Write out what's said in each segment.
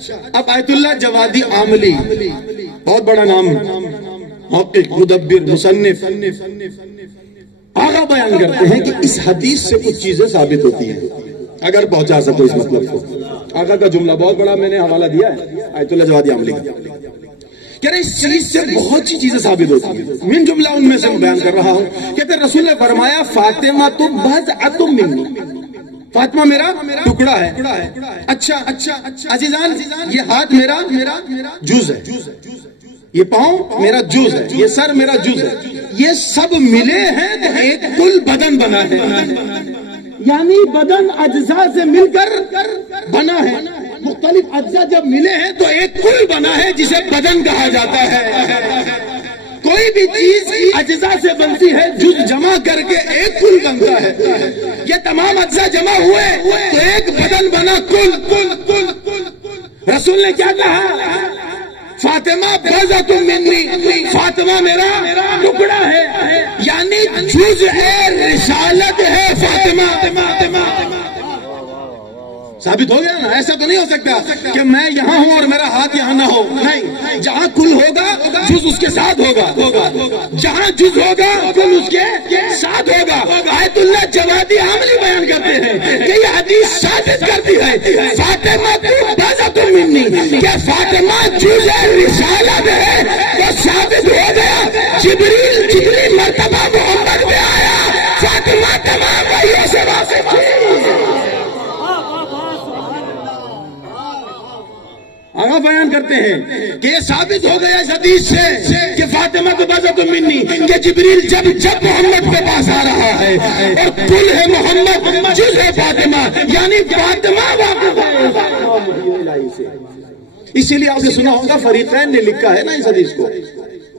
اب آیت اللہ جوادی عاملی، بہت بڑا نام، محقق، مدبر، مصنف، آگا بیان کرتے ہیں کہ اس حدیث سے کچھ چیزیں ثابت ہوتی ہیں، اگر پہنچا سکو اس مطلب کو۔ آگا کا جملہ بہت بڑا میں نے حوالہ دیا ہے آیت اللہ جوادی عاملی کا، کہہ رہے اس چیز سے بہت سی چیزیں ثابت ہوتی ہیں، من جملہ ان میں سے میں بیان کر رہا ہوں۔ کہتے ہیں رسول نے فرمایا فاطمہ تو بضعۃ منی، فاطمہ میرا ٹکڑا ہے۔ اچھا عزیزان، یہ ہاتھ میرا جز ہے، یہ پاؤں میرا جز ہے، یہ سر میرا جز ہے، یہ سب ملے ہیں تو ایک کل بدن بنا ہے، یعنی بدن اجزاء سے مل کر بنا ہے، مختلف اجزاء جب ملے ہیں تو ایک کل بنا ہے جسے بدن کہا جاتا ہے۔ کوئی بھی چیز اجزاء سے بنتی ہے، جز جمع کر کے ایک کل بنتا ہے، یہ تمام اجزاء جمع ہوئے تو ایک بدن بنا، کل۔ رسول نے کیا کہا؟ فاطمہ بضعۃ منی، فاطمہ میرا ٹکڑا ہے، یعنی جز ہے، رسالت ہے فاطمہ۔ ثابت ہو گیا نا؟ ایسا تو نہیں ہو سکتا کہ میں یہاں ہوں اور میرا ہاتھ یہاں نہ ہو، نہیں، جہاں کل ہوگا جز اس کے ساتھ ہوگا، جہاں جز ہوگا کل اس کے ساتھ ہوگا۔ آیت اللہ جوادی عاملی بیان کرتے ہیں کہ یہ حدیث ثابت کرتی ہے فاطمہ بضعۃ منی، کہ فاطمہ جز رسالت ہے، وہ ثابت ہو گیا۔ جبریل جتنی مرتبہ محمد میں آیا، فاطمہ تمام وحیوں سے واقف تھی۔ آگا بیان کرتے ہیں کہ یہ ثابت ہو گیا اس حدیث سے کہ فاطمہ تو بضعۃ منی، کہ جبریل جب محمد کے پاس آ رہا ہے اور کل ہے محمد، جز ہے فاطمہ، یعنی فاطمہ واقف ہے۔ اسی لیے آپ نے سنا ہوگا فریقین نے لکھا ہے نا اس حدیث کو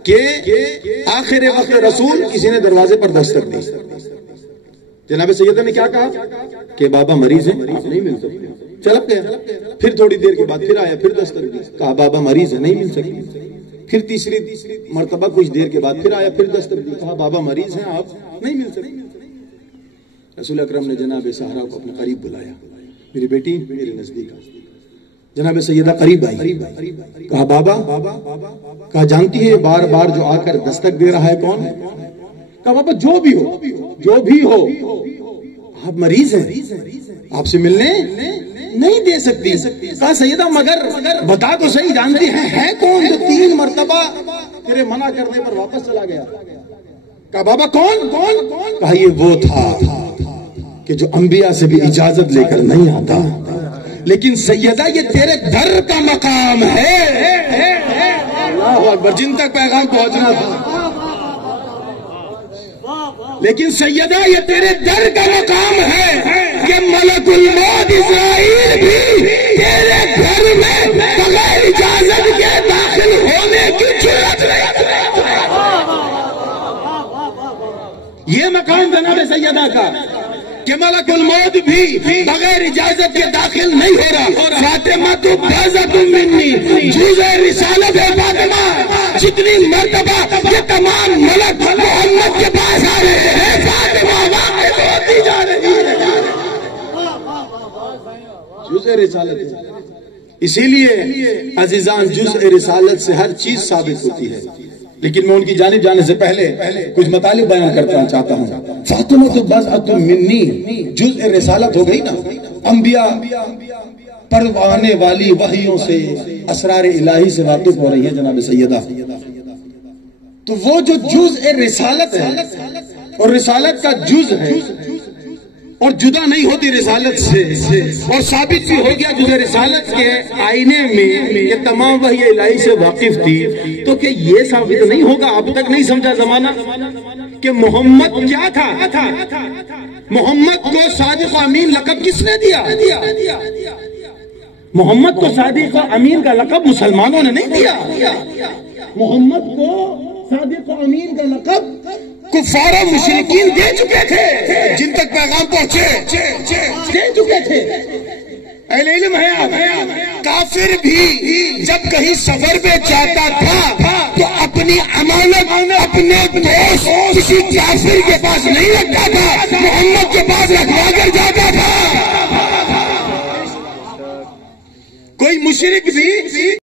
کہ آخر وقت رسول کسی نے دروازے پر دستک دی، جناب سیدہ نے کیا کہا کہ بابا مریض ہیں، آپ نہیں مل سکتے، چل گیا۔ پھر تھوڑی دیر کے بعد پھر آیا، پھر دستک دی، کہا بابا مریض ہے، نہیں مل سکتے۔ پھر تیسری مرتبہ کچھ دیر کے بعد پھر آیا، پھر دستک دی، کہا بابا مریض ہیں، آپ نہیں مل سکتے۔ رسول اکرم نے جناب سہرا کو اپنے قریب بلایا، میری بیٹی میرے نزدیک آ۔ جناب سیدہ قریب آئی، کہا بابا، کہا جانتی ہے بار بار جو آ کر دستک دے رہا ہے کون ہے؟ کہا بابا جو بھی ہو آپ مریض ہیں، آپ سے ملنے نہیں دے سکتی۔ کہا سیدہ مگر بتا تو صحیح، جانتی ہے کون؟ تو 3 مرتبہ تیرے منع کرنے پر واپس چلا گیا۔ کہا بابا کون؟ کہا یہ وہ تھا کہ جو انبیاء سے بھی اجازت لے کر نہیں آتا، لیکن سیدہ یہ تیرے در کا مقام ہے۔ اللہ اکبر، جن تک پیغام پہنچنا تھا، لیکن سیدہ یہ تیرے در کا مقام ہے کہ ملک الموت اسرائیل بھی تیرے گھر میں بغیر اجازت کے داخل ہونے کی جرات نہیں۔ یہ مقام جناب سیدہ کا کہ ملک الموت بھی بغیر اجازت کے داخل نہیں ہو رہا۔ فاطمہ تو بضعۃ منی، جز رسالت ہے فاطمہ۔ جتنی مرتبہ یہ تمام ملک محمد کے پاس آ رہے ہیں، فاطمہ واقف ہوتی جا رہی ہے، جز رسالت ہے۔ اسی لیے عزیزان جز رسالت سے ہر چیز ثابت ہوتی ہے، لیکن میں ان کی جانب جانے سے پہلے کچھ مطالب بیان کرنا چاہتا ہوں۔ فاطمہ تو بضعۃ منی، جز رسالت ہو گئی نا، انبیاء پر آنے والی وحیوں سے، اسرار الہی سے واقف ہو رہی ہے جناب سیدہ، تو وہ جو جز رسالت ہے اور رسالت کا جز ہے اور جدا نہیں ہوتی رسالت سے، اور ثابت بھی ہو گیا جز رسالت کے آئینے میں یہ تمام وحی الہی سے واقف تھی، تو کہ یہ ثابت نہیں ہوگا؟ اب تک نہیں سمجھا زمانہ کہ محمد کیا تھا؟ محمد کو صادق و امین لقب کس نے دیا؟ محمد کو صادق و امین کا لقب مسلمانوں نے نہیں دیا، محمد کو صادق و امین کا لقب کفار و مشرکین دے چکے تھے، جن تک پیغام پہنچے دے چکے تھے۔ اہل علم ہے آپ، کافر بھی جب کہیں سفر پہ جاتا تھا تو اپنی امانت اپنے دوست کسی کافر کے پاس نہیں رکھتا تھا، محمد کے پاس رکھوا کر جاتا تھا۔ کوئی مشرک بھی